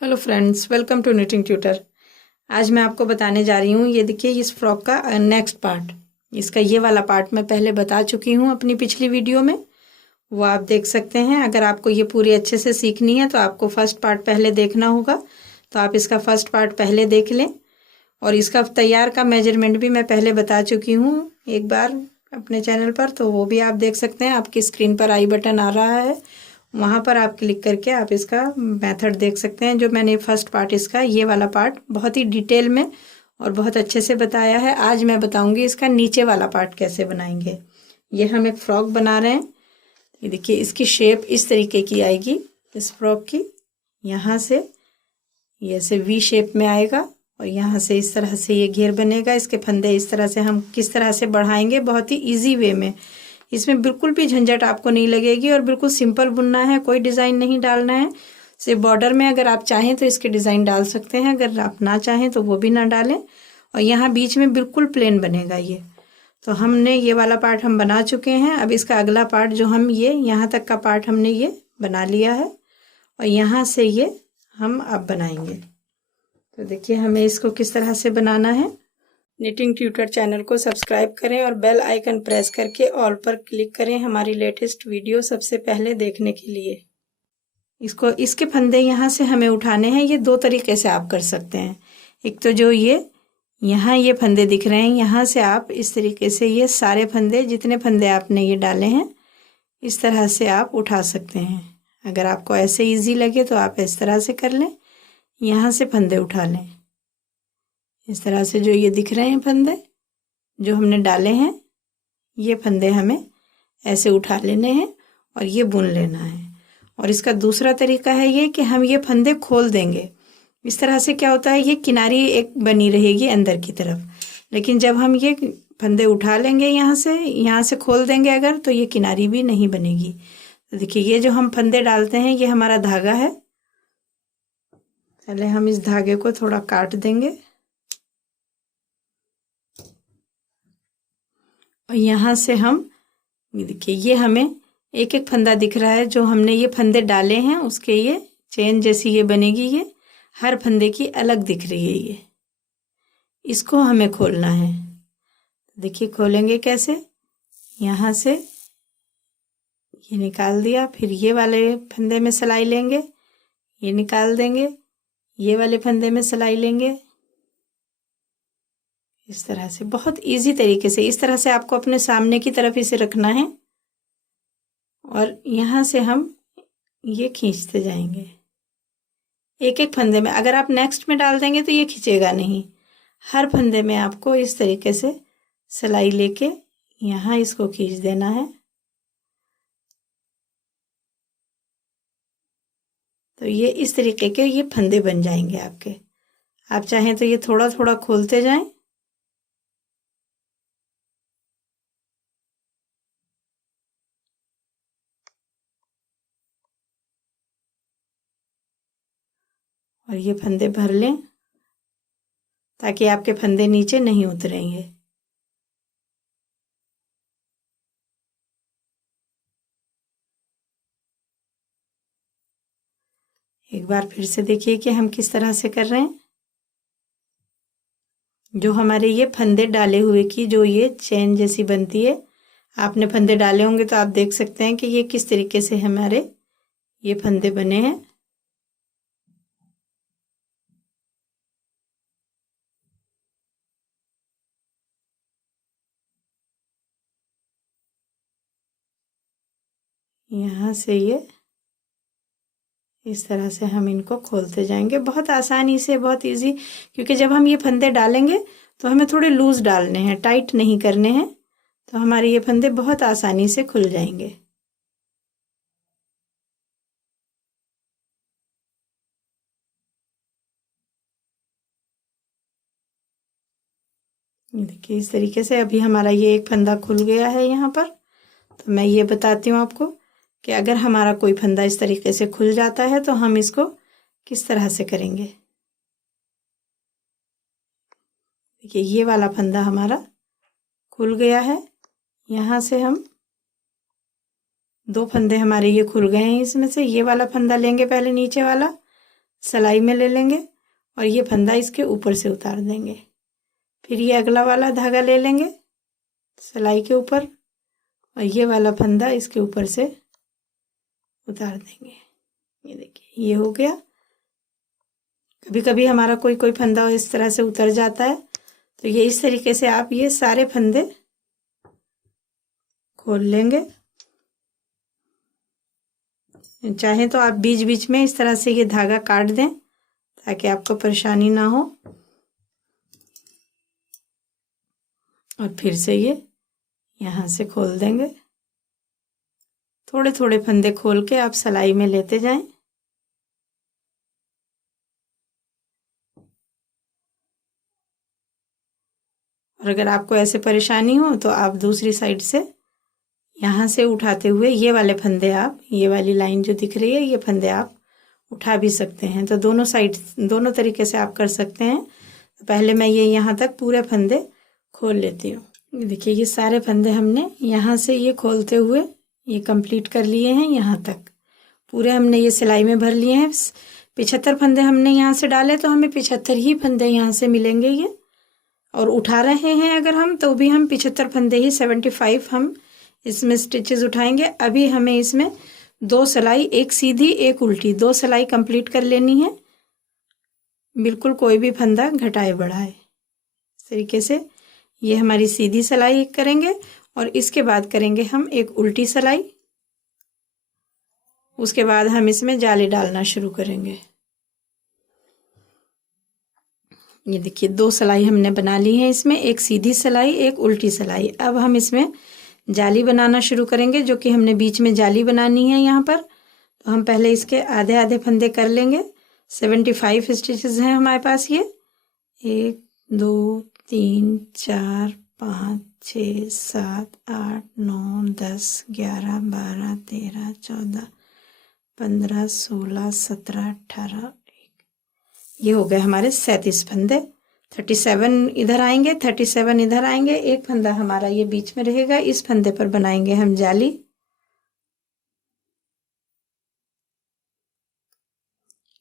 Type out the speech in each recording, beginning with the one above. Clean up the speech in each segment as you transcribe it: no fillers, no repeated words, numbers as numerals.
Hello friends, welcome to knitting tutor. आज मैं आपको बताने जा रही हूँ, ये देखिए इस फ्रॉक का नेक्स्ट पार्ट। इसका ये वाला पार्ट मैं पहले बता चुकी हूँ अपनी पिछली वीडियो में, वो आप देख सकते हैं। अगर आपको ये पूरी अच्छे से सीखनी है तो आपको फर्स्ट पार्ट पहले देखना होगा, तो आप इसका फर्स्ट पार्ट पहले देख लें। और इसका तैयार का मेजरमेंट भी मैं पहले बता चुकी हूँ एक बार अपने चैनल पर, तो वो भी आप देख सकते हैं। आपकी स्क्रीन पर आई बटन आ रहा है, वहाँ पर आप क्लिक करके आप इसका मेथड देख सकते हैं। जो मैंने फर्स्ट पार्ट इसका ये वाला पार्ट बहुत ही डिटेल में और बहुत अच्छे से बताया है। आज मैं बताऊंगी इसका नीचे वाला पार्ट कैसे बनाएंगे। ये हम एक फ्रॉक बना रहे हैं। ये देखिए इसकी शेप इस तरीके की आएगी इस फ्रॉक की। यहाँ से ये ऐसे वी शेप में आएगा और यहाँ से इस तरह से ये घेर बनेगा। इसके फंदे इस तरह से हम किस तरह से बढ़ाएंगे, बहुत ही ईजी वे में। इसमें बिल्कुल भी झंझट आपको नहीं लगेगी और बिल्कुल सिंपल बुनना है, कोई डिज़ाइन नहीं डालना है। सिर्फ बॉर्डर में अगर आप चाहें तो इसके डिज़ाइन डाल सकते हैं, अगर आप ना चाहें तो वो भी ना डालें। और यहाँ बीच में बिल्कुल प्लेन बनेगा ये। तो हमने ये वाला पार्ट हम बना चुके हैं। अब इसका अगला पार्ट जो हम ये यहाँ तक का पार्ट हमने ये बना लिया है और यहाँ से ये हम अब बनाएंगे। तो देखिए हमें इसको किस तरह से बनाना है। निटिंग ट्यूटर चैनल को सब्सक्राइब करें और बेल आइकन प्रेस करके ऑल पर क्लिक करें हमारी लेटेस्ट वीडियो सबसे पहले देखने के लिए। इसको इसके फंदे यहाँ से हमें उठाने हैं। ये दो तरीके से आप कर सकते हैं। एक तो जो ये यहाँ ये फंदे दिख रहे हैं, यहाँ से आप इस तरीके से ये सारे फंदे, जितने फंदे आपने ये डाले हैं, इस तरह से आप उठा सकते हैं। अगर आपको ऐसे ईजी लगे तो आप इस तरह से कर लें, यहाँ से फंदे उठा लें। इस तरह से जो ये दिख रहे हैं फंदे जो हमने डाले हैं, ये फंदे हमें ऐसे उठा लेने हैं और ये बुन लेना है। और इसका दूसरा तरीका है ये कि हम ये फंदे खोल देंगे। इस तरह से क्या होता है, ये किनारी एक बनी रहेगी अंदर की तरफ, लेकिन जब हम ये फंदे उठा लेंगे यहाँ से खोल देंगे अगर, तो ये किनारी भी नहीं बनेगी। तो देखिए ये जो हम फंदे डालते हैं ये हमारा धागा है। पहले हम इस धागे को थोड़ा काट देंगे और यहाँ से हम देखिए ये हमें एक एक फंदा दिख रहा है। जो हमने ये फंदे डाले हैं उसके ये चेन जैसी ये बनेगी, ये हर फंदे की अलग दिख रही है ये। इसको हमें खोलना है। देखिए खोलेंगे कैसे, यहाँ से ये निकाल दिया, फिर ये वाले फंदे में सिलाई लेंगे, ये निकाल देंगे, ये वाले फंदे में सिलाई लेंगे। इस तरह से बहुत इजी तरीके से, इस तरह से आपको अपने सामने की तरफ इसे रखना है और यहाँ से हम ये खींचते जाएंगे एक एक फंदे में। अगर आप नेक्स्ट में डाल देंगे तो ये खींचेगा नहीं। हर फंदे में आपको इस तरीके से सिलाई लेके यहाँ इसको खींच देना है। तो ये इस तरीके के ये फंदे बन जाएंगे आपके। आप चाहें तो ये थोड़ा थोड़ा खोलते जाएं। और ये फंदे भर लें ताकि आपके फंदे नीचे नहीं उतरेंगे। एक बार फिर से देखिए कि हम किस तरह से कर रहे हैं। जो हमारे ये फंदे डाले हुए की जो ये चेन जैसी बनती है, आपने फंदे डाले होंगे तो आप देख सकते हैं कि ये किस तरीके से हमारे ये फंदे बने हैं। यहाँ से ये इस तरह से हम इनको खोलते जाएंगे बहुत आसानी से, बहुत इजी। क्योंकि जब हम ये फंदे डालेंगे तो हमें थोड़े लूज डालने हैं, टाइट नहीं करने हैं। तो हमारे ये फंदे बहुत आसानी से खुल जाएंगे। देखिए इस तरीके से अभी हमारा ये एक फंदा खुल गया है यहाँ पर। तो मैं ये बताती हूँ आपको कि अगर हमारा कोई फंदा इस तरीके से खुल जाता है तो हम इसको किस तरह से करेंगे। देखिए ये वाला फंदा हमारा खुल गया है। यहाँ से हम दो फंदे हमारे ये खुल गए हैं, इसमें से ये वाला फंदा लेंगे पहले नीचे वाला, सिलाई में ले लेंगे और ये फंदा इसके ऊपर से उतार देंगे। फिर ये अगला वाला धागा ले लेंगे सिलाई के ऊपर और ये वाला फंदा इसके ऊपर से उतार देंगे। ये देखिए ये हो गया। कभी कभी हमारा कोई कोई फंदा इस तरह से उतर जाता है, तो ये इस तरीके से आप ये सारे फंदे खोल लेंगे। चाहे तो आप बीच बीच में इस तरह से ये धागा काट दें ताकि आपको परेशानी ना हो। और फिर से ये यहाँ से खोल देंगे। थोड़े थोड़े फंदे खोल के आप सिलाई में लेते जाएं। और अगर आपको ऐसे परेशानी हो तो आप दूसरी साइड से यहाँ से उठाते हुए ये वाले फंदे आप, ये वाली लाइन जो दिख रही है, ये फंदे आप उठा भी सकते हैं। तो दोनों साइड, दोनों तरीके से आप कर सकते हैं। तो पहले मैं ये यहाँ तक पूरे फंदे खोल लेती हूँ। देखिए ये सारे फंदे हमने यहाँ से ये खोलते हुए ये कंप्लीट कर लिए हैं। यहाँ तक पूरे हमने ये सिलाई में भर लिए हैं। 75 फंदे हमने यहाँ से डाले, तो हमें 75 ही फंदे यहाँ से मिलेंगे ये। और उठा रहे हैं अगर हम, तो भी हम 75 फंदे ही, 75 हम इसमें स्टिचेस उठाएंगे। अभी हमें इसमें 2 सिलाई, एक सीधी एक उल्टी, 2 सिलाई कंप्लीट कर लेनी है। बिल्कुल कोई भी फंदा घटाए बढ़ाए। इस तरीके से ये हमारी सीधी सिलाई करेंगे और इसके बाद करेंगे हम एक उल्टी सिलाई। उसके बाद हम इसमें जाली डालना शुरू करेंगे। ये देखिए 2 सिलाई हमने बना ली है इसमें, एक सीधी सिलाई एक उल्टी सिलाई। अब हम इसमें जाली बनाना शुरू करेंगे, जो कि हमने बीच में जाली बनानी है यहाँ पर। तो हम पहले इसके आधे आधे फंदे कर लेंगे। 75 स्टिचेस हैं हमारे पास। ये 1 2 3 4 5 6 7 8 9 10 11 12 13 14 15 16 17 18 ये हो गए हमारे 37 फंदे। 37 इधर आएंगे, 37 इधर आएंगे। एक फंदा हमारा ये बीच में रहेगा। इस फंदे पर बनाएंगे हम जाली।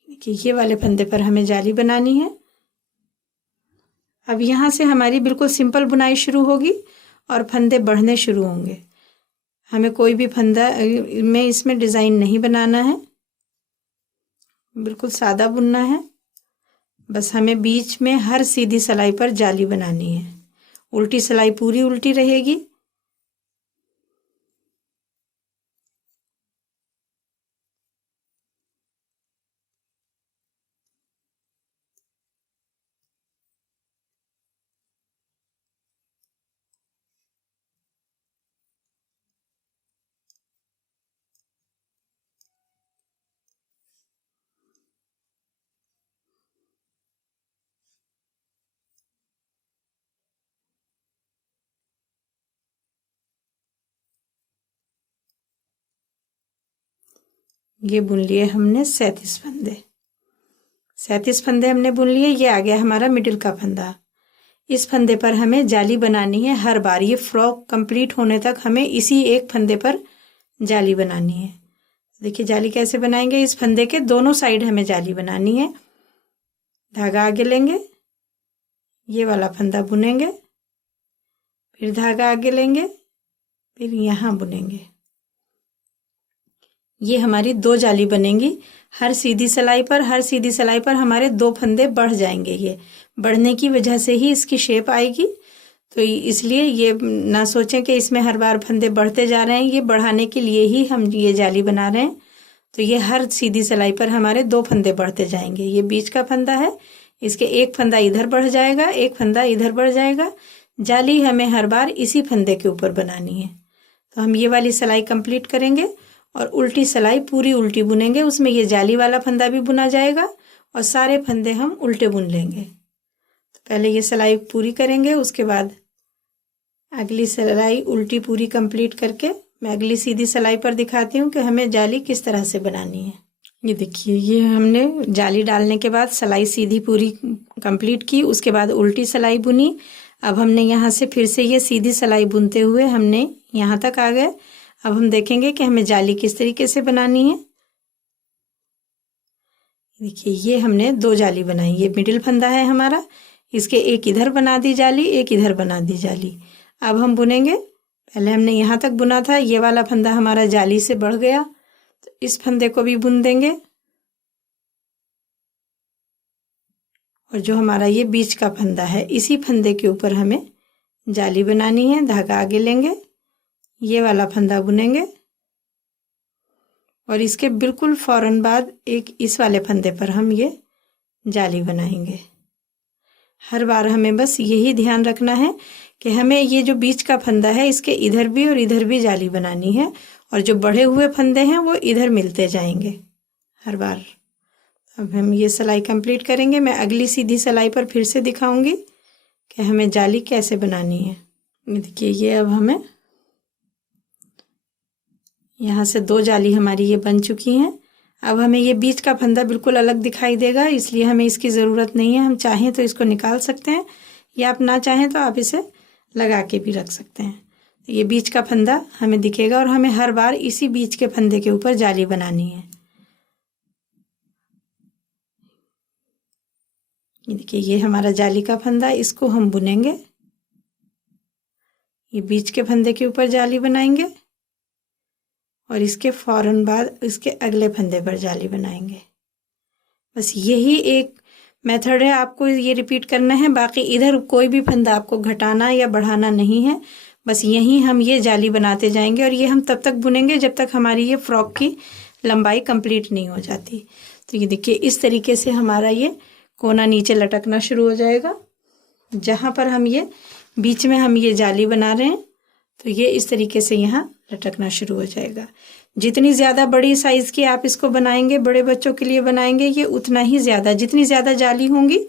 देखिए ये वाले फंदे पर हमें जाली बनानी है। अब यहाँ से हमारी बिल्कुल सिंपल बुनाई शुरू होगी और फंदे बढ़ने शुरू होंगे। हमें कोई भी फंदा में इसमें डिज़ाइन नहीं बनाना है, बिल्कुल सादा बुनना है। बस हमें बीच में हर सीधी सिलाई पर जाली बनानी है। उल्टी सिलाई पूरी उल्टी रहेगी। ये बुन लिए हमने 37 फंदे। 37 फंदे हमने बुन लिए। ये आ गया हमारा मिडिल का फंदा। इस फंदे पर हमें जाली बनानी है हर बार। ये फ्रॉक कंप्लीट होने तक हमें इसी एक फंदे पर जाली बनानी है। देखिए जाली कैसे बनाएंगे। इस फंदे के दोनों साइड हमें जाली बनानी है। धागा आगे लेंगे, ये वाला फंदा बुनेंगे, फिर धागा आगे लेंगे, फिर यहाँ बुनेंगे। ये हमारी 2 जाली बनेंगी हर सीधी सिलाई पर। हर सीधी सिलाई पर हमारे 2 फंदे बढ़ जाएंगे। ये बढ़ने की वजह से ही इसकी शेप आएगी। तो इसलिए ये ना सोचें कि इसमें हर बार फंदे बढ़ते जा रहे हैं। ये बढ़ाने के लिए ही हम ये जाली बना रहे हैं। तो ये हर सीधी सिलाई पर हमारे 2 फंदे बढ़ते जाएंगे। ये बीच का फंदा है, इसके एक फंदा इधर बढ़ जाएगा, एक फंदा इधर बढ़ जाएगा। जाली हमें हर बार इसी फंदे के ऊपर बनानी है। तो हम ये वाली सिलाई कंप्लीट करेंगे और उल्टी सिलाई पूरी उल्टी बुनेंगे। उसमें ये जाली वाला फंदा भी बुना जाएगा और सारे फंदे हम उल्टे बुन लेंगे। तो पहले ये सिलाई पूरी करेंगे, उसके बाद अगली सिलाई उल्टी पूरी कंप्लीट करके मैं अगली सीधी सिलाई पर दिखाती हूँ कि हमें जाली किस तरह से बनानी है। ये देखिए ये हमने जाली डालने के बाद सिलाई सीधी पूरी कंप्लीट की, उसके बाद उल्टी सिलाई बुनी। अब हमने यहाँ से फिर से ये सीधी सिलाई बुनते हुए हमने यहाँ तक आ गए। अब हम देखेंगे कि हमें जाली किस तरीके से बनानी है। देखिए ये हमने 2 जाली बनाई। ये मिडिल फंदा है हमारा, इसके एक इधर बना दी जाली, एक इधर बना दी जाली। अब हम बुनेंगे। पहले हमने यहाँ तक बुना था, ये वाला फंदा हमारा जाली से बढ़ गया, तो इस फंदे को भी बुन देंगे। और जो हमारा ये बीच का फंदा है, इसी फंदे के ऊपर हमें जाली बनानी है। धागा आगे लेंगे, ये वाला फंदा बुनेंगे और इसके बिल्कुल फौरन बाद एक इस वाले फंदे पर हम ये जाली बनाएंगे। हर बार हमें बस यही ध्यान रखना है कि हमें ये जो बीच का फंदा है, इसके इधर भी और इधर भी जाली बनानी है, और जो बढ़े हुए फंदे हैं वो इधर मिलते जाएंगे हर बार। अब हम ये सिलाई कंप्लीट करेंगे। मैं अगली सीधी सिलाई पर फिर से दिखाऊंगी कि हमें जाली कैसे बनानी है। देखिए ये अब हमें यहाँ से 2 जाली हमारी ये बन चुकी हैं। अब हमें ये बीच का फंदा बिल्कुल अलग दिखाई देगा, इसलिए हमें इसकी ज़रूरत नहीं है। हम चाहें तो इसको निकाल सकते हैं, या आप ना चाहें तो आप इसे लगा के भी रख सकते हैं। तो ये बीच का फंदा हमें दिखेगा और हमें हर बार इसी बीच के फंदे के ऊपर जाली बनानी है। ये देखिए ये हमारा जाली का फंदा, इसको हम बुनेंगे। ये बीच के फंदे के ऊपर जाली बनाएंगे और इसके फौरन बाद इसके अगले फंदे पर जाली बनाएंगे। बस यही एक मेथड है, आपको ये रिपीट करना है। बाकी इधर कोई भी फंदा आपको घटाना या बढ़ाना नहीं है, बस यहीं हम ये जाली बनाते जाएंगे। और ये हम तब तक बुनेंगे जब तक हमारी ये फ्रॉक की लंबाई कंप्लीट नहीं हो जाती। तो ये देखिए इस तरीके से हमारा ये कोना नीचे लटकना शुरू हो जाएगा। जहाँ पर हम ये बीच में हम ये जाली बना रहे हैं, तो ये इस तरीके से यहाँ लटकना शुरू हो जाएगा। जितनी ज़्यादा बड़ी साइज़ की आप इसको बनाएंगे, बड़े बच्चों के लिए बनाएंगे, ये उतना ही ज़्यादा, जितनी ज़्यादा जाली होंगी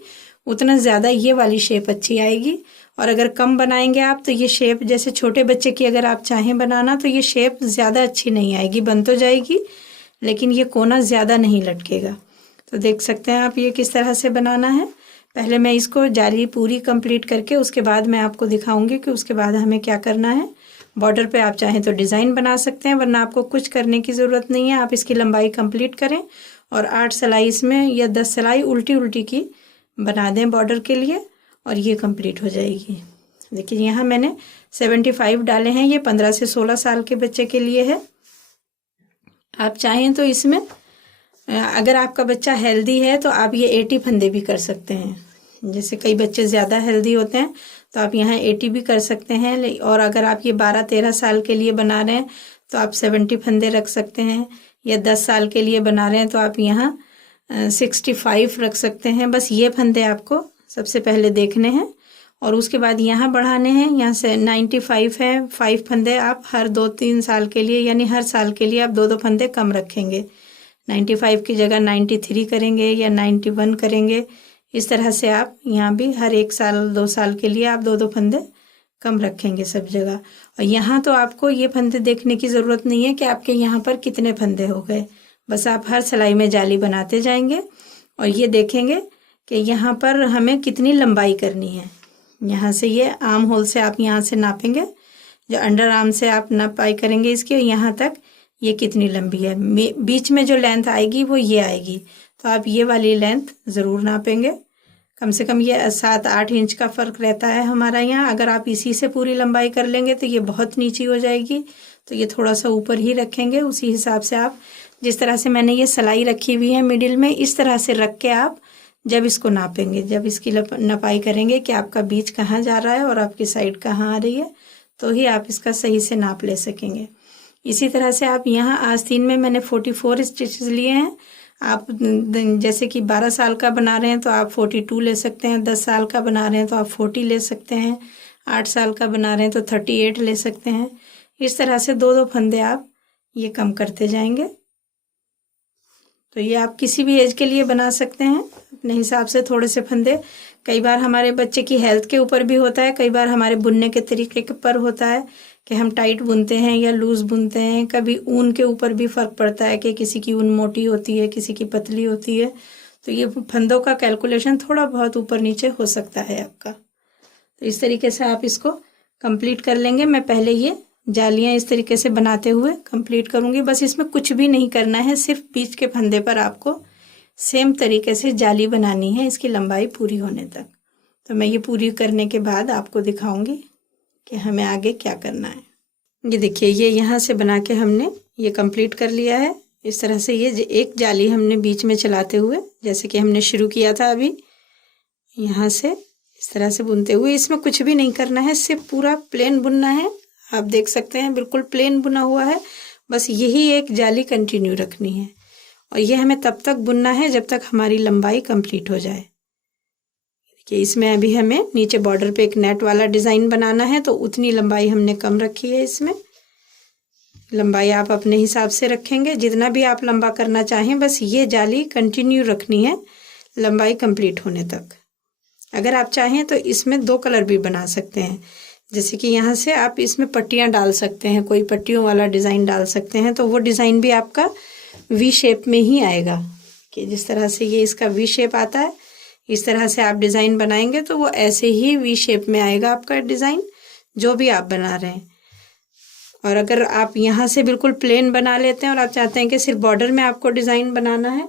उतना ज़्यादा ये वाली शेप अच्छी आएगी। और अगर कम बनाएंगे आप, तो ये शेप जैसे छोटे बच्चे की अगर आप चाहें बनाना, तो ये शेप ज़्यादा अच्छी नहीं आएगी। बन तो जाएगी लेकिन ये कोना ज़्यादा नहीं लटकेगा। तो देख सकते हैं आप ये किस तरह से बनाना है। पहले मैं इसको जाली पूरी कंप्लीट करके उसके बाद मैं आपको दिखाऊंगी कि उसके बाद हमें क्या करना है। बॉर्डर पे आप चाहें तो डिज़ाइन बना सकते हैं, वरना आपको कुछ करने की ज़रूरत नहीं है। आप इसकी लंबाई कंप्लीट करें और 8 सिलाई इसमें या 10 सिलाई उल्टी उल्टी की बना दें बॉर्डर के लिए, और ये कंप्लीट हो जाएगी। देखिए यहाँ मैंने 75 डाले हैं। ये 15 से 16 साल के बच्चे के लिए है। आप चाहें तो इसमें अगर आपका बच्चा हेल्दी है तो आप ये 80 फंदे भी कर सकते हैं। जैसे कई बच्चे ज़्यादा हेल्दी होते हैं तो आप यहाँ 80 भी कर सकते हैं। और अगर आप ये 12-13 साल के लिए बना रहे हैं तो आप 70 फंदे रख सकते हैं, या 10 साल के लिए बना रहे हैं तो आप यहाँ 65 रख सकते हैं। बस ये फंदे आपको सबसे पहले देखने हैं और उसके बाद यहाँ बढ़ाने हैं। यहाँ से 95 है, 5 फंदे आप हर 2-3 साल के लिए, यानी हर साल के लिए आप 2-2 फंदे कम रखेंगे। 95 की जगह 93 करेंगे या 91 करेंगे। इस तरह से आप यहाँ भी हर 1 साल 2 साल के लिए आप 2-2 फंदे कम रखेंगे सब जगह। और यहाँ तो आपको ये फंदे देखने की ज़रूरत नहीं है कि आपके यहाँ पर कितने फंदे हो गए। बस आप हर सिलाई में जाली बनाते जाएंगे और ये देखेंगे कि यहाँ पर हमें कितनी लंबाई करनी है। यहाँ से ये आर्म होल से आप यहाँ से नापेंगे, जो अंडर आर्म से आप नापाई करेंगे इसकी, यहाँ तक ये कितनी लंबी है। बीच में जो लेंथ आएगी वो ये आएगी, तो आप ये वाली लेंथ ज़रूर नापेंगे। कम से कम ये 7-8 इंच का फ़र्क रहता है हमारा यहाँ। अगर आप इसी से पूरी लंबाई कर लेंगे तो ये बहुत नीची हो जाएगी, तो ये थोड़ा सा ऊपर ही रखेंगे। उसी हिसाब से आप जिस तरह से मैंने ये सिलाई रखी हुई है मिडिल में, इस तरह से रख के आप जब इसको नापेंगे, जब इसकी नपाई करेंगे कि आपका बीच कहाँ जा रहा है और आपकी साइड कहाँ आ रही है, तो ही आप इसका सही से नाप ले सकेंगे। इसी तरह से आप यहाँ आस्तीन में मैंने 44 स्टिचेस लिए हैं। आप जैसे कि 12 साल का बना रहे हैं तो आप 42 ले सकते हैं, 10 साल का बना रहे हैं तो आप 40 ले सकते हैं, 8 साल का बना रहे हैं तो 38 ले सकते हैं। इस तरह से 2-2 फंदे आप ये कम करते जाएंगे। तो ये आप किसी भी एज के लिए बना सकते हैं अपने हिसाब से थोड़े से फंदे। कई बार हमारे बच्चे की हेल्थ के ऊपर भी होता है, कई बार हमारे बुनने के तरीके के पर होता है कि हम टाइट बुनते हैं या लूज़ बुनते हैं। कभी ऊन के ऊपर भी फ़र्क पड़ता है कि किसी की ऊन मोटी होती है, किसी की पतली होती है। तो ये फंदों का कैलकुलेशन थोड़ा बहुत ऊपर नीचे हो सकता है आपका। तो इस तरीके से आप इसको कंप्लीट कर लेंगे। मैं पहले ये जालियाँ इस तरीके से बनाते हुए कंप्लीट करूँगी। बस इसमें कुछ भी नहीं करना है, सिर्फ बीच के फंदे पर आपको सेम तरीके से जाली बनानी है इसकी लंबाई पूरी होने तक। तो मैं ये पूरी करने के बाद आपको दिखाऊंगी कि हमें आगे क्या करना है। ये देखिए, ये यहाँ से बना के हमने ये कंप्लीट कर लिया है। इस तरह से ये एक जाली हमने बीच में चलाते हुए, जैसे कि हमने शुरू किया था अभी, यहाँ से इस तरह से बुनते हुए, इसमें कुछ भी नहीं करना है, सिर्फ पूरा प्लेन बुनना है। आप देख सकते हैं बिल्कुल प्लेन बुना हुआ है, बस यही एक जाली कंटिन्यू रखनी है। और ये हमें तब तक बुनना है जब तक हमारी लंबाई कंप्लीट हो जाए। कि इसमें अभी हमें नीचे बॉर्डर पे एक नेट वाला डिज़ाइन बनाना है, तो उतनी लंबाई हमने कम रखी है। इसमें लंबाई आप अपने हिसाब से रखेंगे, जितना भी आप लंबा करना चाहें, बस ये जाली कंटिन्यू रखनी है लंबाई कंप्लीट होने तक। अगर आप चाहें तो इसमें 2 कलर भी बना सकते हैं, जैसे कि यहाँ से आप इसमें पट्टियाँ डाल सकते हैं, कोई पट्टियों वाला डिज़ाइन डाल सकते हैं, तो वो डिज़ाइन भी आपका वी शेप में ही आएगा। कि जिस तरह से ये इसका वी शेप आता है, इस तरह से आप डिज़ाइन बनाएंगे तो वो ऐसे ही वी शेप में आएगा आपका डिज़ाइन, जो भी आप बना रहे हैं। और अगर आप यहाँ से बिल्कुल प्लेन बना लेते हैं और आप चाहते हैं कि सिर्फ बॉर्डर में आपको डिज़ाइन बनाना है,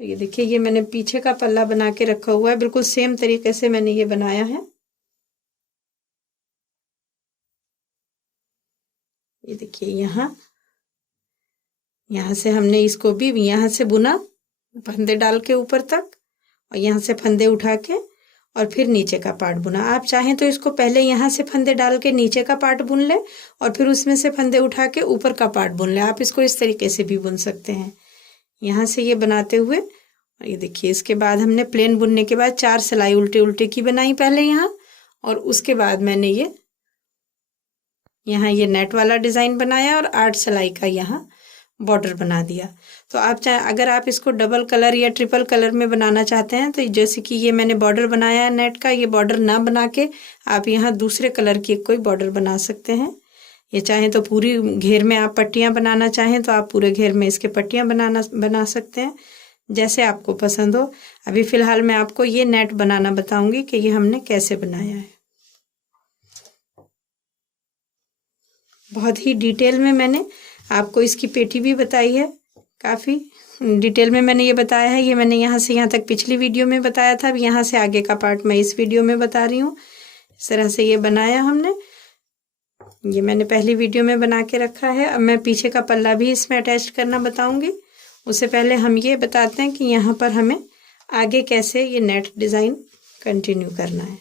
तो ये देखिए, ये मैंने पीछे का पल्ला बना के रखा हुआ है, बिल्कुल सेम तरीके से मैंने ये बनाया है। ये देखिए, यहाँ से हमने इसको भी यहाँ से बुना फंदे डाल के ऊपर तक, और यहाँ से फंदे उठा के और फिर नीचे का पार्ट बुना। आप चाहें तो इसको पहले यहाँ से फंदे डाल के नीचे का पार्ट बुन ले और फिर उसमें से फंदे उठा के ऊपर का पार्ट बुन ले। आप इसको इस तरीके से भी बुन सकते हैं, यहाँ से ये बनाते हुए। और ये देखिए, इसके बाद हमने प्लेन बुनने के बाद 4 सिलाई उल्टे उल्टे की बनाई पहले यहाँ, और उसके बाद मैंने यहाँ ये नेट वाला डिज़ाइन बनाया और 8 सिलाई का यहाँ बॉर्डर बना दिया। तो आप चाहे, अगर आप इसको डबल कलर या ट्रिपल कलर में बनाना चाहते हैं, तो जैसे कि ये मैंने बॉर्डर बनाया है नेट का, ये बॉर्डर ना बना के आप यहाँ दूसरे कलर की कोई बॉर्डर बना सकते हैं। ये चाहें तो पूरी घेर में आप पट्टियाँ बनाना चाहें तो आप पूरे घेर में इसके पट्टियाँ बना सकते हैं, जैसे आपको पसंद हो। अभी फ़िलहाल मैं आपको ये नेट बनाना बताऊँगी कि ये हमने कैसे बनाया है। बहुत ही डिटेल में मैंने आपको इसकी पेटी भी बताई है, काफ़ी डिटेल में मैंने ये बताया है। ये मैंने यहाँ से यहाँ तक पिछली वीडियो में बताया था, अब यहाँ से आगे का पार्ट मैं इस वीडियो में बता रही हूँ। इस तरह से ये बनाया हमने, ये मैंने पहली वीडियो में बना के रखा है। अब मैं पीछे का पल्ला भी इसमें अटैच करना बताऊँगी। उससे पहले हम ये बताते हैं कि यहाँ पर हमें आगे कैसे ये नेट डिज़ाइन कंटिन्यू करना है।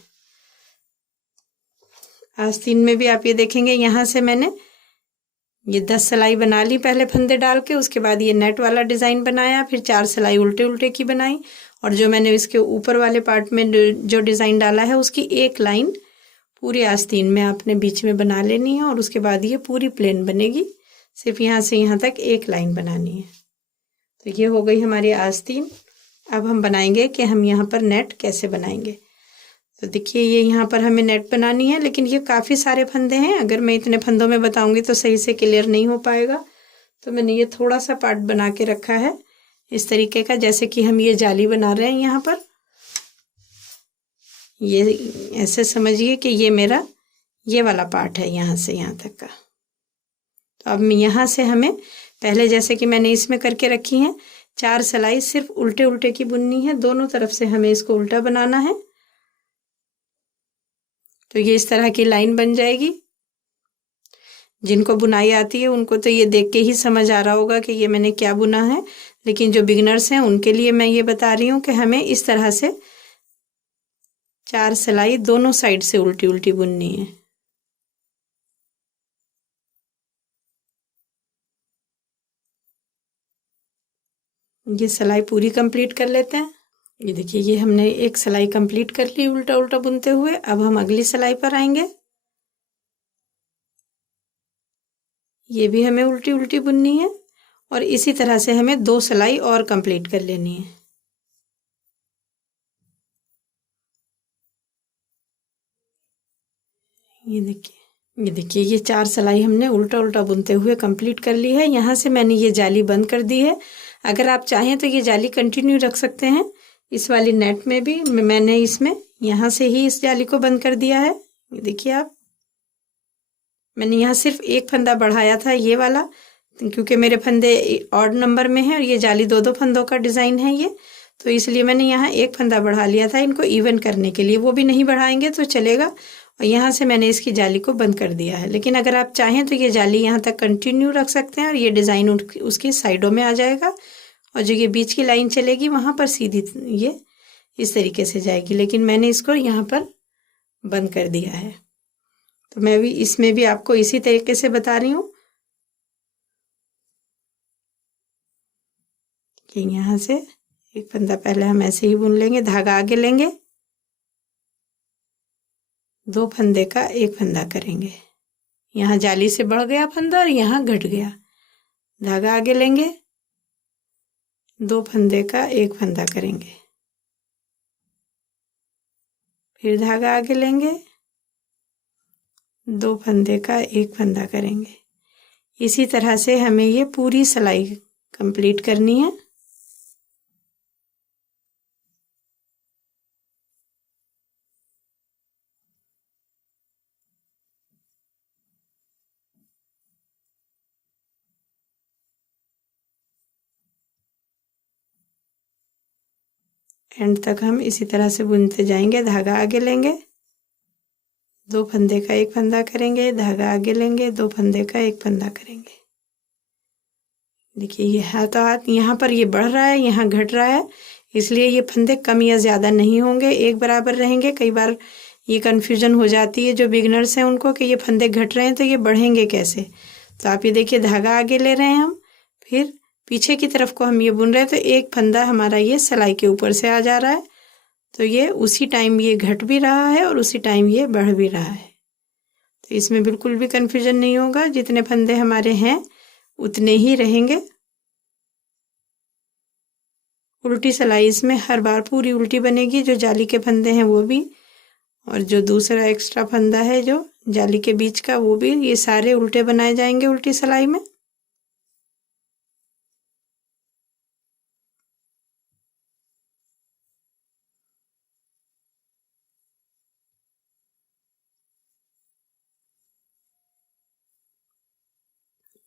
आस्तीन में भी आप ये देखेंगे, यहाँ से मैंने ये 10 सिलाई बना ली पहले फंदे डाल के, उसके बाद ये नेट वाला डिज़ाइन बनाया, फिर 4 सिलाई उल्टे उल्टे की बनाई, और जो मैंने इसके ऊपर वाले पार्ट में जो डिज़ाइन डाला है उसकी एक लाइन पूरी आस्तीन में आपने बीच में बना लेनी है, और उसके बाद ये पूरी प्लेन बनेगी। सिर्फ यहाँ से यहाँ तक एक लाइन बनानी है। तो ये हो गई हमारी आस्तीन। अब हम बनाएंगे कि हम यहाँ पर नेट कैसे बनाएंगे। तो देखिए, ये यहाँ पर हमें नेट बनानी है, लेकिन ये काफ़ी सारे फंदे हैं। अगर मैं इतने फंदों में बताऊंगी तो सही से क्लियर नहीं हो पाएगा, तो मैंने ये थोड़ा सा पार्ट बना के रखा है इस तरीके का, जैसे कि हम ये जाली बना रहे हैं यहाँ पर। ये ऐसे समझिए कि ये मेरा ये वाला पार्ट है यहाँ से यहाँ तक का। तो अब यहाँ से हमें पहले, जैसे कि मैंने इसमें करके रखी हैं, 4 सिलाई सिर्फ उल्टे उल्टे की बुननी है। दोनों तरफ से हमें इसको उल्टा बनाना है, तो ये इस तरह की लाइन बन जाएगी। जिनको बुनाई आती है उनको तो ये देख के ही समझ आ रहा होगा कि ये मैंने क्या बुना है, लेकिन जो बिगिनर्स हैं उनके लिए मैं ये बता रही हूँ कि हमें इस तरह से 4 सिलाई दोनों साइड से उल्टी उल्टी बुननी है। ये सिलाई पूरी कंप्लीट कर लेते हैं। ये देखिए, ये हमने एक सिलाई कंप्लीट कर ली उल्टा उल्टा बुनते हुए। अब हम अगली सिलाई पर आएंगे। ये भी हमें उल्टी उल्टी बुननी है, और इसी तरह से हमें 2 सिलाई और कंप्लीट कर लेनी है। ये देखिए, ये 4 सिलाई हमने उल्टा उल्टा बुनते हुए कंप्लीट कर ली है। यहाँ से मैंने ये जाली बंद कर दी है। अगर आप चाहें तो ये जाली कंटिन्यू रख सकते हैं। इस वाली नेट में भी मैंने इसमें यहाँ से ही इस जाली को बंद कर दिया है। ये देखिए आप, मैंने यहाँ सिर्फ एक फंदा बढ़ाया था ये वाला, क्योंकि मेरे फंदे ऑड नंबर में है और ये जाली 2-2 फंदों का डिज़ाइन है ये, तो इसलिए मैंने यहाँ एक फंदा बढ़ा लिया था इनको इवन करने के लिए। वो भी नहीं बढ़ाएंगे तो चलेगा, और यहाँ से मैंने इसकी जाली को बंद कर दिया है। लेकिन अगर आप चाहें तो ये जाली यहाँ तक कंटिन्यू रख सकते हैं और ये डिज़ाइन उसकी साइडों में आ जाएगा, और जो ये बीच की लाइन चलेगी वहाँ पर सीधी ये इस तरीके से जाएगी। लेकिन मैंने इसको यहाँ पर बंद कर दिया है, तो मैं भी इसमें भी आपको इसी तरीके से बता रही हूँ कि यहाँ से एक फंदा पहले हम ऐसे ही बुन लेंगे, धागा आगे लेंगे, 2 फंदे का एक फंदा करेंगे। यहाँ जाली से बढ़ गया फंदा और यहाँ घट गया, धागा आगे लेंगे, 2 फंदे का एक फंदा करेंगे, फिर धागा आगे लेंगे, 2 फंदे का एक फंदा करेंगे। इसी तरह से हमें ये पूरी सिलाई कंप्लीट करनी है। एंड तक हम इसी तरह से बुनते जाएंगे। धागा आगे लेंगे, 2 फंदे का एक फंदा करेंगे, धागा आगे लेंगे, 2 फंदे का एक फंदा करेंगे। देखिए ये हाथों हाथ यहाँ पर ये बढ़ रहा है, यहाँ घट रहा है, इसलिए ये फंदे कम या ज़्यादा नहीं होंगे, एक बराबर रहेंगे। कई बार ये कन्फ्यूजन हो जाती है जो बिगनर्स हैं उनको कि ये फंदे घट रहे हैं तो ये बढ़ेंगे कैसे। तो आप ये देखिए धागा आगे ले रहे हैं हम, फिर पीछे की तरफ को हम ये बुन रहे हैं, तो एक फंदा हमारा ये सिलाई के ऊपर से आ जा रहा है, तो ये उसी टाइम ये घट भी रहा है और उसी टाइम ये बढ़ भी रहा है। तो इसमें बिल्कुल भी कन्फ्यूजन नहीं होगा, जितने फंदे हमारे हैं उतने ही रहेंगे। उल्टी सिलाई इसमें हर बार पूरी उल्टी बनेगी, जो जाली के फंदे हैं वो भी, और जो दूसरा एक्स्ट्रा फंदा है जो जाली के बीच का वो भी, ये सारे उल्टे बनाए जाएंगे उल्टी सिलाई में।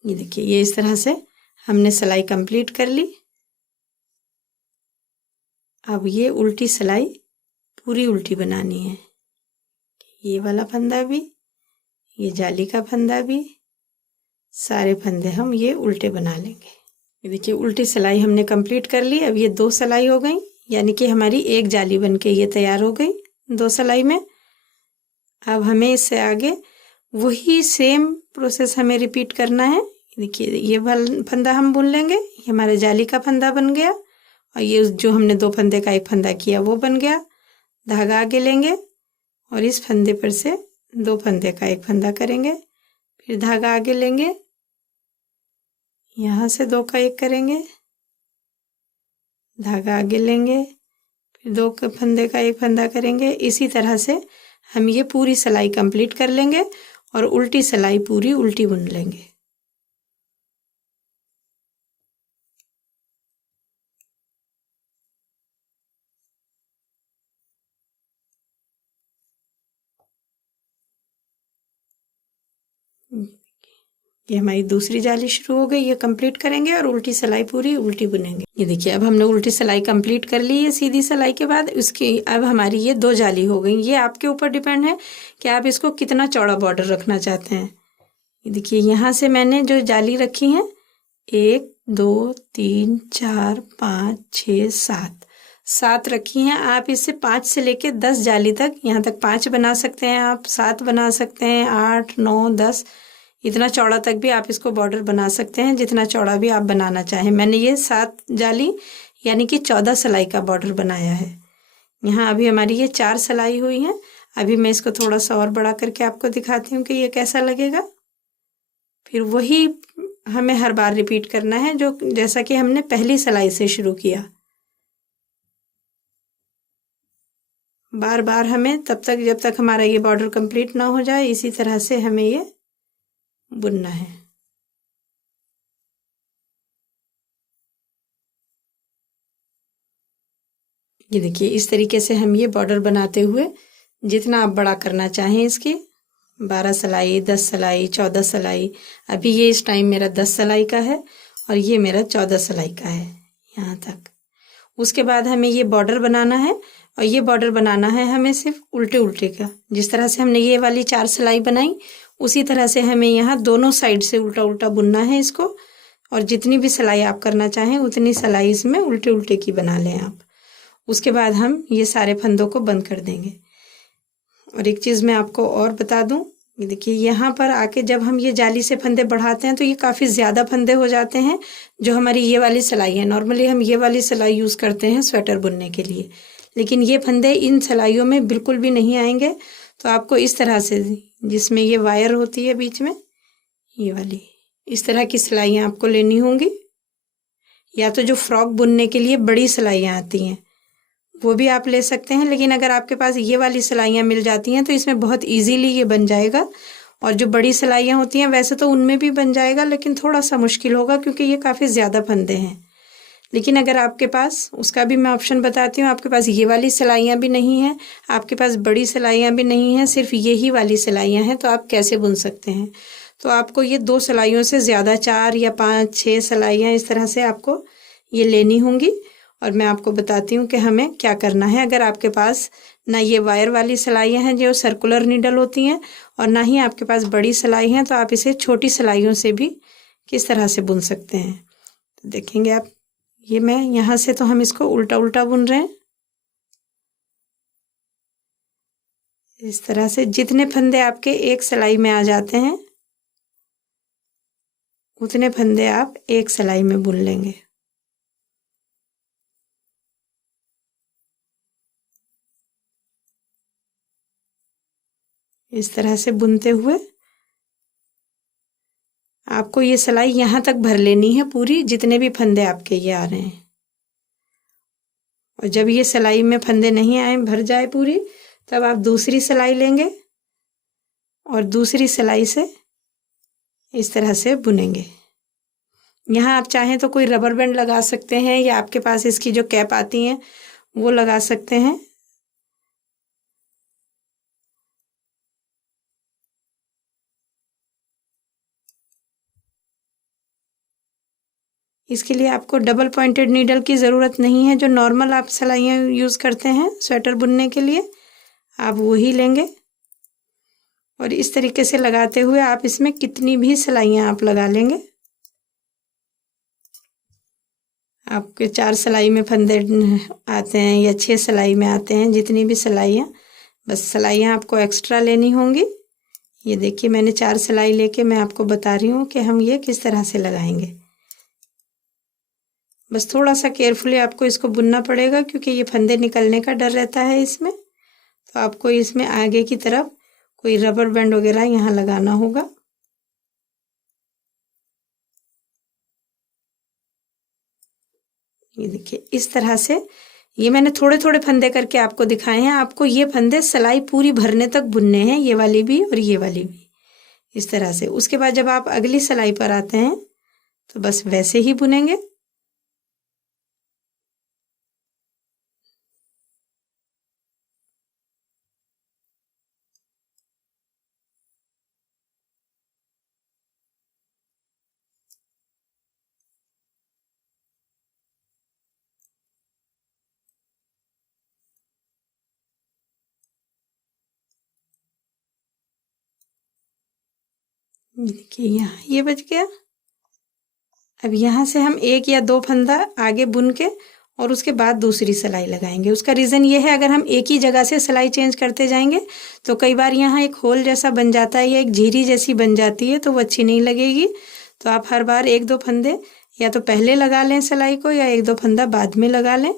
ये देखिए ये इस तरह से हमने सिलाई कंप्लीट कर ली। अब ये उल्टी सिलाई पूरी उल्टी बनानी है। ये वाला फंदा भी, ये जाली का फंदा भी, सारे फंदे हम ये उल्टे बना लेंगे। ये देखिए उल्टी सिलाई हमने कंप्लीट कर ली। अब ये 2 सिलाई हो गई, यानी कि हमारी एक जाली बनके ये तैयार हो गई 2 सिलाई में। अब हमें इससे आगे वही सेम प्रोसेस हमें रिपीट करना है। देखिए ये वाला फंदा हम बुन लेंगे, ये हमारा जाली का फंदा बन गया, और ये जो हमने 2 फंदे का एक फंदा किया वो बन गया। धागा आगे लेंगे और इस फंदे पर से 2 फंदे का एक फंदा करेंगे, फिर धागा आगे लेंगे, यहाँ से 2 का एक करेंगे, धागा आगे लेंगे, फिर 2 फंदे का एक फंदा करेंगे। इसी तरह से हम ये पूरी सिलाई कंप्लीट कर लेंगे और उल्टी सिलाई पूरी उल्टी बुन लेंगे। ये हमारी दूसरी जाली शुरू हो गई, ये कंप्लीट करेंगे और उल्टी सिलाई पूरी उल्टी बुनेंगे। ये देखिए अब हमने उल्टी सिलाई कंप्लीट कर ली है सीधी सिलाई के बाद। उसकी अब हमारी ये 2 जाली हो गई। ये आपके ऊपर डिपेंड है कि आप इसको कितना चौड़ा बॉर्डर रखना चाहते हैं। ये देखिए यहाँ से मैंने जो जाली रखी है 1 2 3 4 5 6 7 रखी हैं। आप इससे 5 से लेके 10 जाली तक, यहाँ तक 5 बना सकते हैं आप, 7 बना सकते हैं, 8 9 10, इतना चौड़ा तक भी आप इसको बॉर्डर बना सकते हैं, जितना चौड़ा भी आप बनाना चाहें। मैंने ये 7 जाली यानी कि 14 सिलाई का बॉर्डर बनाया है। यहाँ अभी हमारी ये 4 सिलाई हुई है। अभी मैं इसको थोड़ा सा और बड़ा करके आपको दिखाती हूँ कि ये कैसा लगेगा। फिर वही हमें हर बार रिपीट करना है, जो जैसा कि हमने पहली सिलाई से शुरू किया। बार बार हमें तब तक जब तक हमारा ये बॉर्डर कंप्लीट ना हो जाए, इसी तरह से हमें ये बुनना है। ये देखिए इस तरीके से हम ये बॉर्डर बनाते हुए, जितना आप बड़ा करना चाहें इसकी 12 सिलाई, 10 सिलाई, 14 सिलाई। अभी ये इस टाइम मेरा 10 सिलाई का है और ये मेरा 14 सिलाई का है यहाँ तक। उसके बाद हमें ये बॉर्डर बनाना है और ये बॉर्डर बनाना है हमें सिर्फ उल्टे उल्टे का। जिस तरह से हमने ये वाली 4 सिलाई बनाई उसी तरह से हमें यहाँ दोनों साइड से उल्टा उल्टा बुनना है इसको। और जितनी भी सिलाई आप करना चाहें उतनी सिलाई इसमें उल्टे उल्टे की बना लें आप। उसके बाद हम ये सारे फंदों को बंद कर देंगे। और एक चीज़ मैं आपको और बता दूं, ये देखिए यहाँ पर आके जब हम ये जाली से फंदे बढ़ाते हैं तो ये काफ़ी ज़्यादा फंदे हो जाते हैं। जो हमारी ये वाली सिलाई है, नॉर्मली हम ये वाली सिलाई यूज़ करते हैं स्वेटर बुनने के लिए, लेकिन ये फंदे इन सिलाइयों में बिल्कुल भी नहीं आएंगे। तो आपको इस तरह से, जिसमें ये वायर होती है बीच में, ये वाली इस तरह की सिलाइयाँ आपको लेनी होंगी। या तो जो फ्रॉक बुनने के लिए बड़ी सिलाइयाँ आती हैं वो भी आप ले सकते हैं, लेकिन अगर आपके पास ये वाली सिलाइयाँ मिल जाती हैं तो इसमें बहुत इजीली ये बन जाएगा। और जो बड़ी सिलाइयाँ होती हैं वैसे तो उनमें भी बन जाएगा, लेकिन थोड़ा सा मुश्किल होगा क्योंकि ये काफ़ी ज़्यादा फंदे हैं। लेकिन अगर आपके पास, उसका भी मैं ऑप्शन बताती हूँ, आपके पास ये वाली सिलाइयाँ भी नहीं हैं, आपके पास बड़ी सिलाइयाँ भी नहीं हैं, सिर्फ यही वाली सिलाइयाँ हैं, तो आप कैसे बुन सकते हैं। तो आपको ये 2 सिलाइयों से ज़्यादा 4 या 5, 6 सिलाइयाँ इस तरह से आपको ये लेनी होंगी। और मैं आपको बताती हूँ कि हमें क्या करना है। अगर आपके पास ना ये वायर वाली सिलाइयाँ हैं जो सर्कुलर नीडल होती हैं और ना ही आपके पास बड़ी सिलाई हैं, तो आप इसे छोटी सिलाइयों से भी किस तरह से बुन सकते हैं। तो देखेंगे आप, ये मैं यहाँ से, तो हम इसको उल्टा उल्टा बुन रहे हैं इस तरह से। जितने फंदे आपके एक सिलाई में आ जाते हैं उतने फंदे आप एक सिलाई में बुन लेंगे। इस तरह से बुनते हुए आपको ये सिलाई यहाँ तक भर लेनी है पूरी, जितने भी फंदे आपके ये आ रहे हैं। और जब ये सिलाई में फंदे नहीं आए, भर जाए पूरी, तब आप दूसरी सिलाई लेंगे और दूसरी सिलाई से इस तरह से बुनेंगे। यहाँ आप चाहें तो कोई रबर बैंड लगा सकते हैं या आपके पास इसकी जो कैप आती हैं वो लगा सकते हैं। इसके लिए आपको डबल पॉइंटेड नीडल की ज़रूरत नहीं है। जो नॉर्मल आप सिलाइयाँ यूज़ करते हैं स्वेटर बुनने के लिए, आप वही लेंगे। और इस तरीके से लगाते हुए आप इसमें कितनी भी सिलाइयाँ आप लगा लेंगे। आपके 4 सिलाई में फंदे आते हैं या 6 सिलाई में आते हैं, जितनी भी सिलाइयाँ, बस सिलाइयाँ आपको एक्स्ट्रा लेनी होंगी। ये देखिए मैंने 4 सिलाई लेके मैं आपको बता रही हूँ कि हम ये किस तरह से लगाएंगे। बस थोड़ा सा केयरफुली आपको इसको बुनना पड़ेगा क्योंकि ये फंदे निकलने का डर रहता है इसमें। तो आपको इसमें आगे की तरफ कोई रबर बैंड वगैरह यहाँ लगाना होगा। ये देखिए इस तरह से, ये मैंने थोड़े थोड़े फंदे करके आपको दिखाए हैं। आपको ये फंदे सिलाई पूरी भरने तक बुनने हैं, ये वाली भी और ये वाली भी, इस तरह से। उसके बाद जब आप अगली सिलाई पर आते हैं तो बस वैसे ही बुनेंगे। देखिए यहाँ ये बच गया। अब यहाँ से हम 1 या 2 फंदा आगे बुन के और उसके बाद दूसरी सिलाई लगाएंगे। उसका रीज़न ये है, अगर हम एक ही जगह से सिलाई चेंज करते जाएंगे तो कई बार यहाँ एक होल जैसा बन जाता है या एक झीरी जैसी बन जाती है, तो वो अच्छी नहीं लगेगी। तो आप हर बार 1-2 फंदे या तो पहले लगा लें सिलाई को या 1-2 फंदा बाद में लगा लें।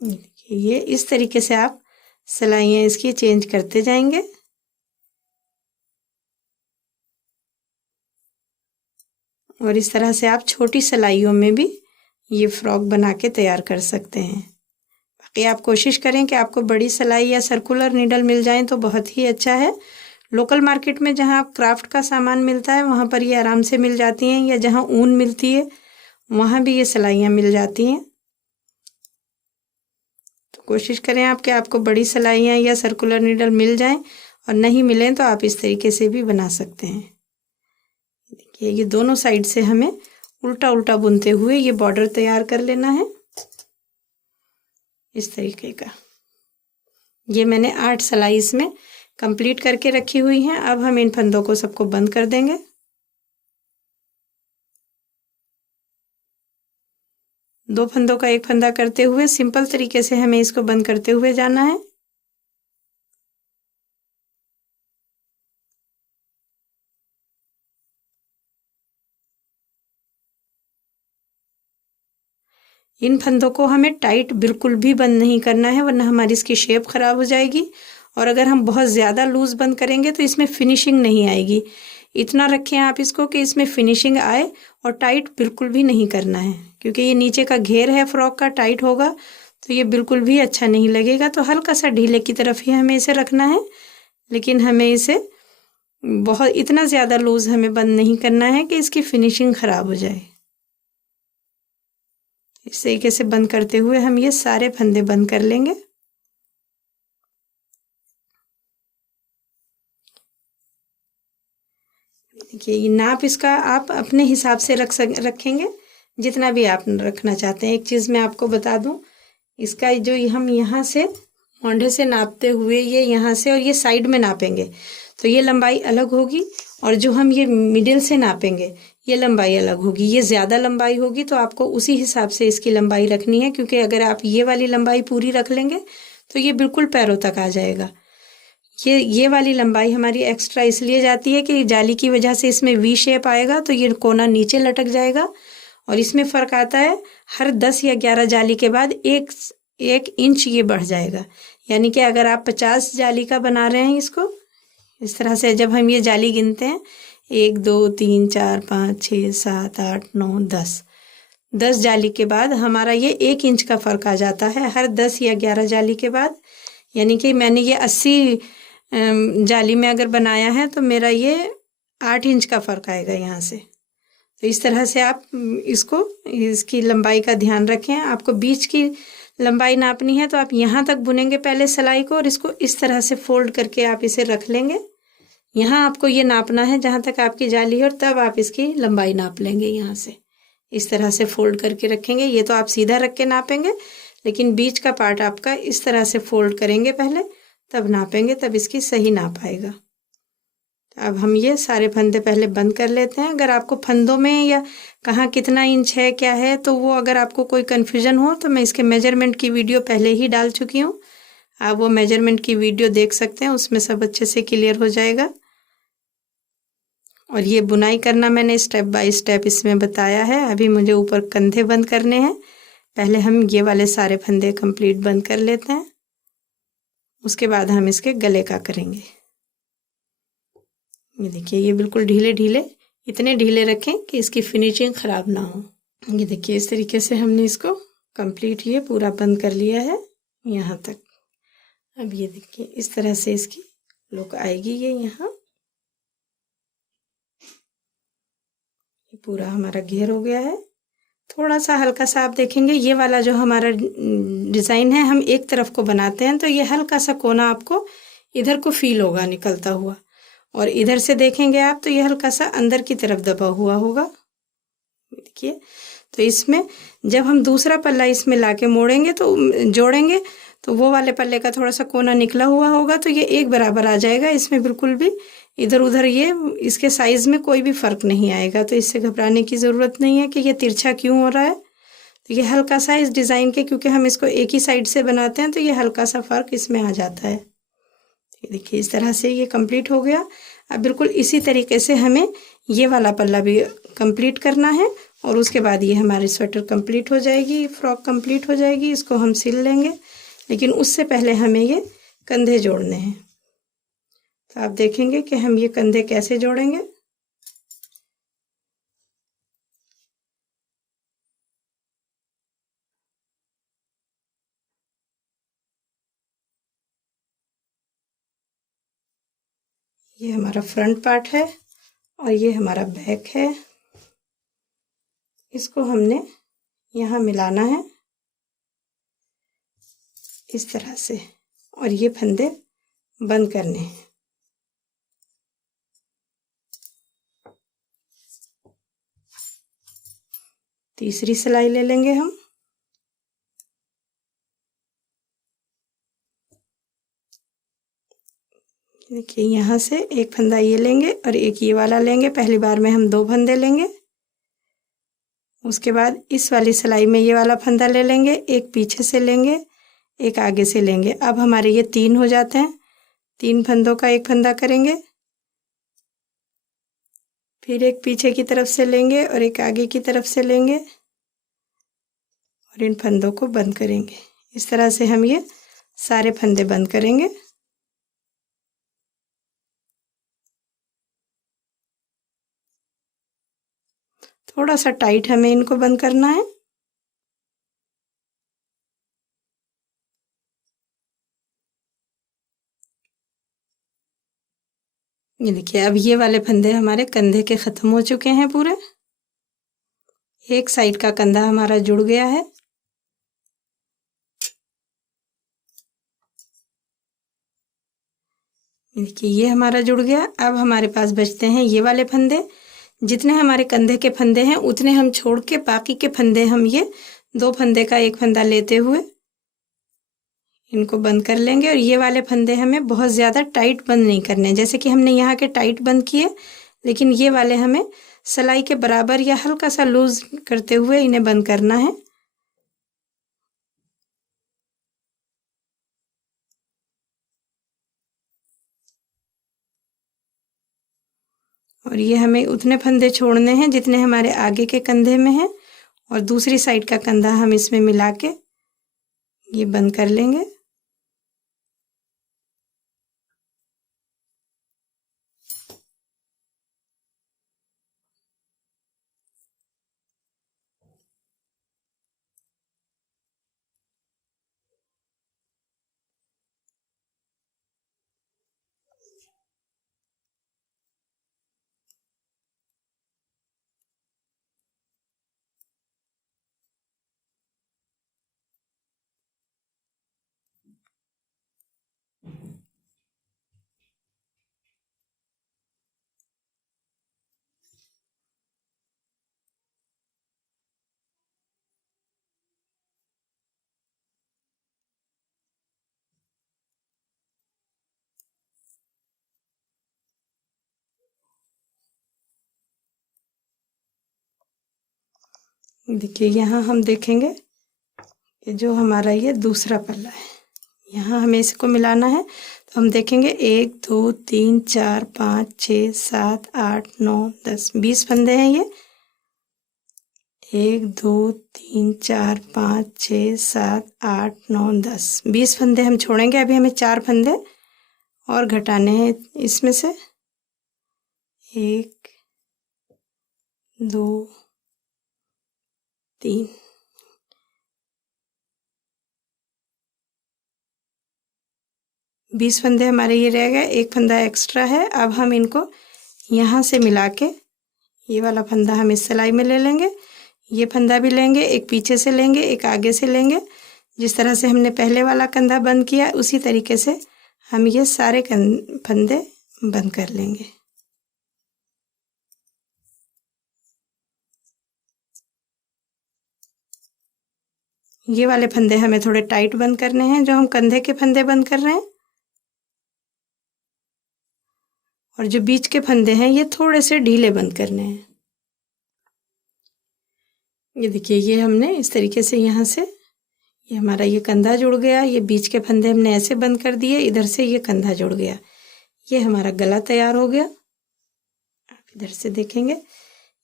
देखिए ये इस तरीके से आप सिलाइयाँ इसकी चेंज करते जाएंगे। और इस तरह से आप छोटी सिलाइयों में भी ये फ्रॉक बना के तैयार कर सकते हैं। बाकी आप कोशिश करें कि आपको बड़ी सिलाई या सर्कुलर नीडल मिल जाए तो बहुत ही अच्छा है। लोकल मार्केट में जहाँ आप क्राफ्ट का सामान मिलता है वहाँ पर ये आराम से मिल जाती हैं, या जहाँ ऊन मिलती है वहाँ भी ये सिलाइयाँ मिल जाती हैं। तो कोशिश करें आप कि आपको बड़ी सिलाइयाँ या सर्कुलर नीडल मिल जाएं, और नहीं मिलें तो आप इस तरीके से भी बना सकते हैं। देखिए ये दोनों साइड से हमें उल्टा उल्टा बुनते हुए ये बॉर्डर तैयार कर लेना है इस तरीके का। ये मैंने 8 सिलाई इसमें कंप्लीट करके रखी हुई हैं। अब हम इन फंदों को सबको बंद कर देंगे। दो फंदों का एक फंदा करते हुए सिंपल तरीके से हमें इसको बंद करते हुए जाना है। इन फंदों को हमें टाइट बिल्कुल भी बंद नहीं करना है, वरना हमारी इसकी शेप खराब हो जाएगी। और अगर हम बहुत ज़्यादा लूज बंद करेंगे तो इसमें फिनिशिंग नहीं आएगी। इतना रखें आप इसको कि इसमें फिनिशिंग आए, और टाइट बिल्कुल भी नहीं करना है, क्योंकि ये नीचे का घेर है फ्रॉक का, टाइट होगा तो ये बिल्कुल भी अच्छा नहीं लगेगा। तो हल्का सा ढीले की तरफ ही हमें इसे रखना है, लेकिन हमें इसे बहुत इतना ज़्यादा लूज हमें बंद नहीं करना है कि इसकी फिनिशिंग खराब हो जाए। इस तरीके से बंद करते हुए हम ये सारे फंदे बंद कर लेंगे। देखिए ये नाप इसका आप अपने हिसाब से रखेंगे, जितना भी आप रखना चाहते हैं। एक चीज़ मैं आपको बता दूं, इसका जो हम यहाँ से मोंढे से नापते हुए ये यहाँ से और ये साइड में नापेंगे तो ये लंबाई अलग होगी, और जो हम ये मिडिल से नापेंगे ये लंबाई अलग होगी। ये ज़्यादा लंबाई होगी तो आपको उसी हिसाब से इसकी लंबाई रखनी है, क्योंकि अगर आप ये वाली लंबाई पूरी रख लेंगे तो ये बिल्कुल पैरों तक आ जाएगा। ये वाली लंबाई हमारी एक्स्ट्रा इसलिए जाती है कि जाली की वजह से इसमें वी शेप आएगा तो ये कोना नीचे लटक जाएगा। और इसमें फ़र्क आता है, हर 10 या 11 जाली के बाद एक इंच ये बढ़ जाएगा। यानी कि अगर आप 50 जाली का बना रहे हैं इसको, इस तरह से जब हम ये जाली गिनते हैं 1 2 3 4 5 6 7 8 9 10 जाली के बाद हमारा ये 1 इंच का फ़र्क आ जाता है हर 10 या 11 जाली के बाद। यानी कि मैंने ये 80 जाली में अगर बनाया है तो मेरा ये 8 इंच का फ़र्क आएगा यहाँ से। तो इस तरह से आप इसकी लंबाई का ध्यान रखें। आपको बीच की लंबाई नापनी है तो आप यहाँ तक बुनेंगे पहले सिलाई को, और इसको इस तरह से फोल्ड करके आप इसे रख लेंगे। यहाँ आपको ये नापना है जहाँ तक आपकी जाली है, और तब आप इसकी लंबाई नाप लेंगे। यहाँ से इस तरह से फोल्ड करके रखेंगे। ये तो आप सीधा रख के नापेंगे, लेकिन बीच का पार्ट आपका इस तरह से फोल्ड करेंगे पहले, तब नापेंगे, तब इसकी सही नाप आएगा। अब हम ये सारे फंदे पहले बंद कर लेते हैं। अगर आपको फंदों में या कहाँ कितना इंच है क्या है तो वो अगर आपको कोई कन्फ्यूजन हो तो मैं इसके मेजरमेंट की वीडियो पहले ही डाल चुकी हूँ, आप वो मेजरमेंट की वीडियो देख सकते हैं, उसमें सब अच्छे से क्लियर हो जाएगा। और ये बुनाई करना मैंने स्टेप बाय स्टेप इसमें बताया है। अभी मुझे ऊपर कंधे बंद करने हैं, पहले हम ये वाले सारे फंदे कंप्लीट बंद कर लेते हैं, उसके बाद हम इसके गले का करेंगे। ये देखिए ये बिल्कुल ढीले ढीले, इतने ढीले रखें कि इसकी फिनिशिंग ख़राब ना हो। ये देखिए इस तरीके से हमने इसको कंप्लीट ये पूरा बंद कर लिया है यहाँ तक। अब ये देखिए इस तरह से इसकी लुक आएगी। ये यहाँ पूरा हमारा घेर हो गया है। थोड़ा सा हल्का सा आप देखेंगे ये वाला जो हमारा डिज़ाइन है हम एक तरफ को बनाते हैं तो ये हल्का सा कोना आपको इधर को फील होगा निकलता हुआ, और इधर से देखेंगे आप तो ये हल्का सा अंदर की तरफ दबा हुआ होगा। देखिए तो इसमें जब हम दूसरा पल्ला इसमें लाके मोड़ेंगे तो जोड़ेंगे तो वो वाले पल्ले का थोड़ा सा कोना निकला हुआ होगा तो ये एक बराबर आ जाएगा। इसमें बिल्कुल भी इधर उधर ये इसके साइज़ में कोई भी फ़र्क नहीं आएगा। तो इससे घबराने की ज़रूरत नहीं है कि ये तिरछा क्यों हो रहा है। तो ये हल्का सा इस डिज़ाइन के, क्योंकि हम इसको एक ही साइड से बनाते हैं तो ये हल्का सा फ़र्क इसमें आ जाता है। देखिए इस तरह से ये कंप्लीट हो गया। अब बिल्कुल इसी तरीके से हमें ये वाला पल्ला भी कंप्लीट करना है, और उसके बाद ये हमारी स्वेटर कंप्लीट हो जाएगी, फ्रॉक कंप्लीट हो जाएगी। इसको हम सिल लेंगे, लेकिन उससे पहले हमें ये कंधे जोड़ने हैं। तो आप देखेंगे कि हम ये कंधे कैसे जोड़ेंगे। ये हमारा फ्रंट पार्ट है और ये हमारा बैक है। इसको हमने यहाँ मिलाना है इस तरह से, और ये फंदे बंद करने हैं। तीसरी सिलाई ले लेंगे हम। देखिए यहाँ से एक फंदा ये लेंगे और एक ये वाला लेंगे। पहली बार में हम 2 फंदे लेंगे। उसके बाद इस वाली सिलाई में ये वाला फंदा ले लेंगे, एक पीछे से लेंगे, एक आगे से लेंगे। अब हमारे ये 3 हो जाते हैं। 3 फंदों का एक फंदा करेंगे, फिर एक पीछे की तरफ से लेंगे और एक आगे की तरफ से लेंगे और इन फंदों को बंद करेंगे। इस तरह से हम ये सारे फंदे बंद करेंगे। थोड़ा सा टाइट हमें इनको बंद करना है। ये देखिए, अब ये वाले फंदे हमारे कंधे के ख़त्म हो चुके हैं पूरे। एक साइड का कंधा हमारा जुड़ गया है। देखिए ये हमारा जुड़ गया। अब हमारे पास बचते हैं ये वाले फंदे। जितने हमारे कंधे के फंदे हैं उतने हम छोड़ के बाकी के फंदे हम ये 2 फंदे का एक फंदा लेते हुए इनको बंद कर लेंगे। और ये वाले फंदे हमें बहुत ज़्यादा टाइट बंद नहीं करने, जैसे कि हमने यहाँ के टाइट बंद किए, लेकिन ये वाले हमें सिलाई के बराबर या हल्का सा लूज करते हुए इन्हें बंद करना है। और ये हमें उतने फंदे छोड़ने हैं जितने हमारे आगे के कंधे में हैं, और दूसरी साइड का कंधा हम इसमें मिला के ये बंद कर लेंगे। देखिए यहाँ हम देखेंगे कि जो हमारा ये दूसरा पल्ला है, यहाँ हमें इसको मिलाना है। तो हम देखेंगे 1 2 3 4 5 6 7 8 9 10 20 फंदे हैं ये। 1 2 3 4 5 6 7 8 9 10 20 फंदे हम छोड़ेंगे। अभी हमें 4 फंदे और घटाने हैं इसमें से। 1 2 3 20 फंदे हमारे ये रह गए, एक फंदा एक्स्ट्रा है। अब हम इनको यहाँ से मिला के ये वाला फंदा हम इस सिलाई में ले लेंगे, ये फंदा भी लेंगे, एक पीछे से लेंगे, एक आगे से लेंगे। जिस तरह से हमने पहले वाला कंधा बंद किया उसी तरीके से हम ये सारे फंदे बंद कर लेंगे। ये वाले फंदे हमें थोड़े टाइट बंद करने हैं, जो हम कंधे के फंदे बंद कर रहे हैं। और जो बीच के फंदे हैं ये थोड़े से ढीले बंद करने हैं। ये देखिए, ये हमने इस तरीके से यहाँ से ये हमारा ये कंधा जुड़ गया। ये बीच के फंदे हमने ऐसे बंद कर दिए, इधर से ये कंधा जुड़ गया। ये हमारा गला तैयार हो गया। आप इधर से देखेंगे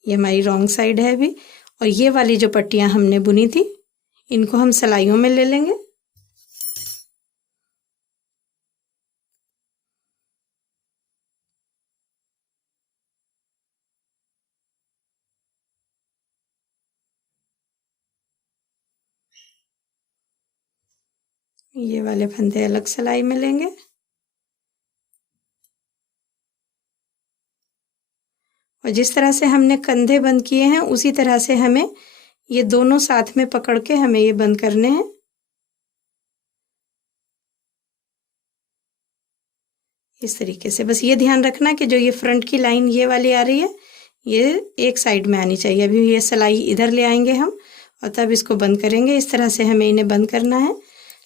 ये हमारी रॉन्ग साइड है अभी। और ये वाली जो पट्टियाँ हमने बुनी थी इनको हम सिलाइयों में ले लेंगे। ये वाले फंदे अलग सिलाई में लेंगे। और जिस तरह से हमने कंधे बंद किए हैं उसी तरह से हमें ये दोनों साथ में पकड़ के हमें ये बंद करने हैं। इस तरीके से। बस ये ध्यान रखना कि जो ये फ्रंट की लाइन ये वाली आ रही है ये एक साइड में आनी चाहिए। अभी ये सिलाई इधर ले आएंगे हम और तब इसको बंद करेंगे। इस तरह से हमें इन्हें बंद करना है,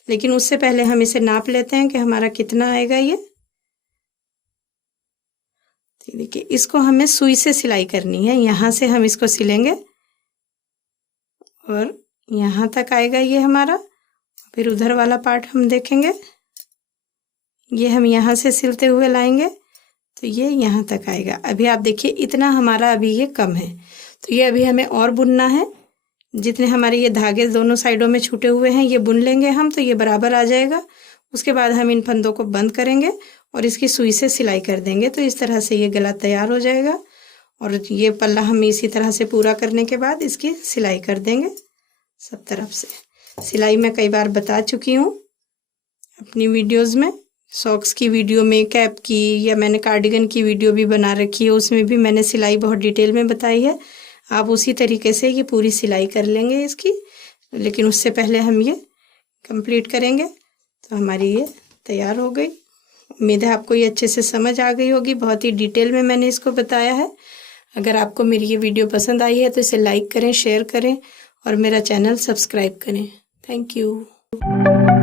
लेकिन उससे पहले हम इसे नाप लेते हैं कि हमारा कितना आएगा ये। देखिए इसको हमें सुई से सिलाई करनी है। यहाँ से हम इसको सिलेंगे और यहाँ तक आएगा ये हमारा। फिर उधर वाला पार्ट हम देखेंगे, ये हम यहाँ से सिलते हुए लाएंगे तो ये यहाँ तक आएगा। अभी आप देखिए इतना हमारा अभी ये कम है, तो ये अभी हमें और बुनना है। जितने हमारे ये धागे दोनों साइडों में छूटे हुए हैं ये बुन लेंगे हम, तो ये बराबर आ जाएगा। उसके बाद हम इन फंदों को बंद करेंगे और इसकी सुई से सिलाई कर देंगे, तो इस तरह से ये गला तैयार हो जाएगा। और ये पल्ला हम इसी तरह से पूरा करने के बाद इसकी सिलाई कर देंगे सब तरफ से। सिलाई मैं कई बार बता चुकी हूँ अपनी वीडियोज़ में, सॉक्स की वीडियो में, कैप की, या मैंने कार्डिगन की वीडियो भी बना रखी है, उसमें भी मैंने सिलाई बहुत डिटेल में बताई है। आप उसी तरीके से ये पूरी सिलाई कर लेंगे इसकी, लेकिन उससे पहले हम ये कंप्लीट करेंगे। तो हमारी ये तैयार हो गई। उम्मीद है आपको ये अच्छे से समझ आ गई होगी। बहुत ही डिटेल में मैंने इसको बताया है। अगर आपको मेरी ये वीडियो पसंद आई है तो इसे लाइक करें, शेयर करें और मेरा चैनल सब्सक्राइब करें। Thank you.